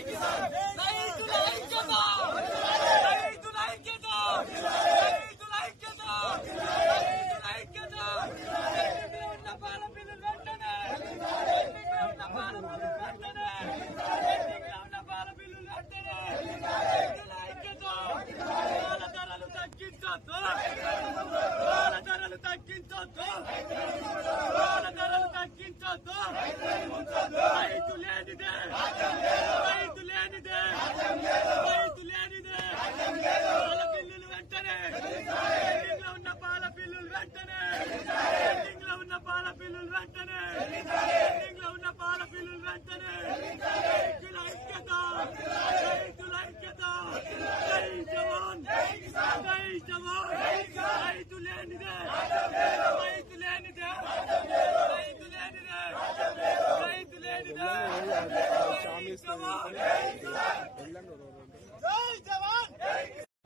किसान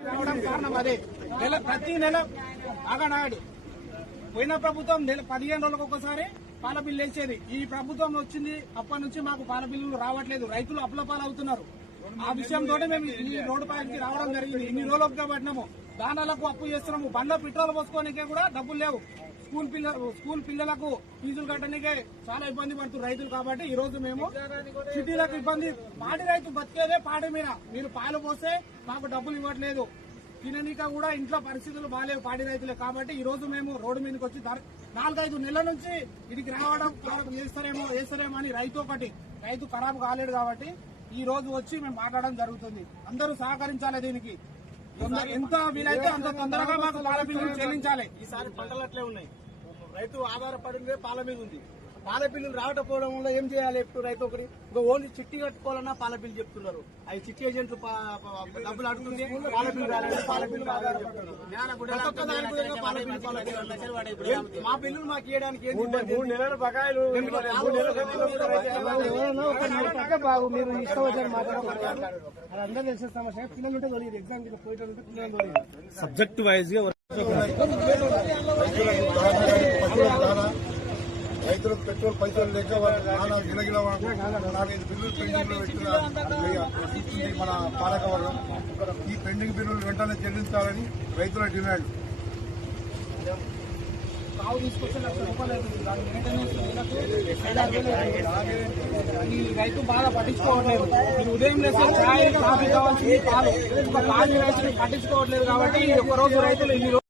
రావడం కారణం అదే నెల ప్రతి నెల ఆగనాడు పోయిన ప్రభుత్వం నెల పదిహేను రోజులకు ఒకసారి పాల బిల్లు వేసేది. ఈ ప్రభుత్వం వచ్చింది అప్పటి నుంచి మాకు పాల బిల్లులు రావట్లేదు. రైతులు అప్పుల పాలవుతున్నారు. ఆ విషయంతో మేము ఈ రోడ్డు పైకి రావడం జరిగింది. ఇన్ని రోజులుగా కాబట్టినాము దానాలకు అప్పు చేస్తున్నాము. బండ్లో పెట్రోల్ పోసుకోనికే కూడా డబ్బులు లేవు. స్కూల్ పిల్ల స్కూల్ పిల్లలకు ఫీజులు కట్టడానికే చాలా ఇబ్బంది పడుతున్నారు రైతులు కాబట్టి ఈ రోజు మేము సిటీలకు ఇబ్బంది. పాడి రైతు బతికేదే పాడి మీద. మీరు పాలు పోస్తే మాకు డబ్బులు ఇవ్వట్లేదు. తిననీక కూడా ఇంట్లో పరిస్థితులు బాగాలేవు పాడి రైతులే కాబట్టి ఈ రోజు మేము రోడ్డు మీదకి వచ్చి నాలుగైదు నెలల నుంచి ఇదికి రావడం చేస్తారేమో చేస్తారేమో అని రైతు ఒకటి రైతు ఖరాబ్ కాలేడు కాబట్టి ఈ రోజు వచ్చి మేము మాట్లాడడం జరుగుతుంది. అందరూ సహకరించాలి దీనికి. ఎంత- వీలైతే అంత తొందరగా మాకు పాల బిల్లులు చెల్లించాలి. ఈసారి పంటలు అట్లే ఉన్నాయి. రైతు ఆధారపడిందే పాల మీద ఉంది. పాల బిల్లులు రావకపోవడం వల్ల ఏం చేయాలి ఇప్పుడు రైతు ఒకటి ఇంకా ఓన్లీ చిట్టి కట్టుకోవాలన్నా పాల బిల్లు చెప్తున్నారు. అవి చిట్టి ఏజెంట్లు డబ్బులు అడుగుతుంది పాల బిల్లు రాలేదు మా బిల్లులు మాకు ఇవ్వడానికి ఏంది ఇబ్బంది? మూడు నెలల బకాయిలు మేము ఇట్లా పాలు బాగు మీరు ఇష్టం వచ్చారు మాట్లాడుతున్నారు అది అందరూ తెలిసిన సమస్య. పిల్లలు ఉంటే తెలియదు. ఎగ్జామ్ పోయేటంటే పిల్లలు తెలియదు. సబ్జెక్ట్ వైజ్గా రైతులకు పెట్రోల్ పైసలు లేక నానా గిలగిల నాలుగైదు బిల్లులు పెండింగ్లో పెట్టిన మన పాలకవర్గం ఈ పెండింగ్ బిల్లులు వెంటనే చెల్లించాలని రైతుల డిమాండ్. రైతు బాగా పట్టించుకోవట్లేదు. మీరు ఉదయం లేస్తే ఛాయ్ కాఫీ కావాల్సింది పాలు. ఒక పాలు రైతులు పట్టించుకోవట్లేదు కాబట్టి ఈ రోజు రైతులు ఇన్ని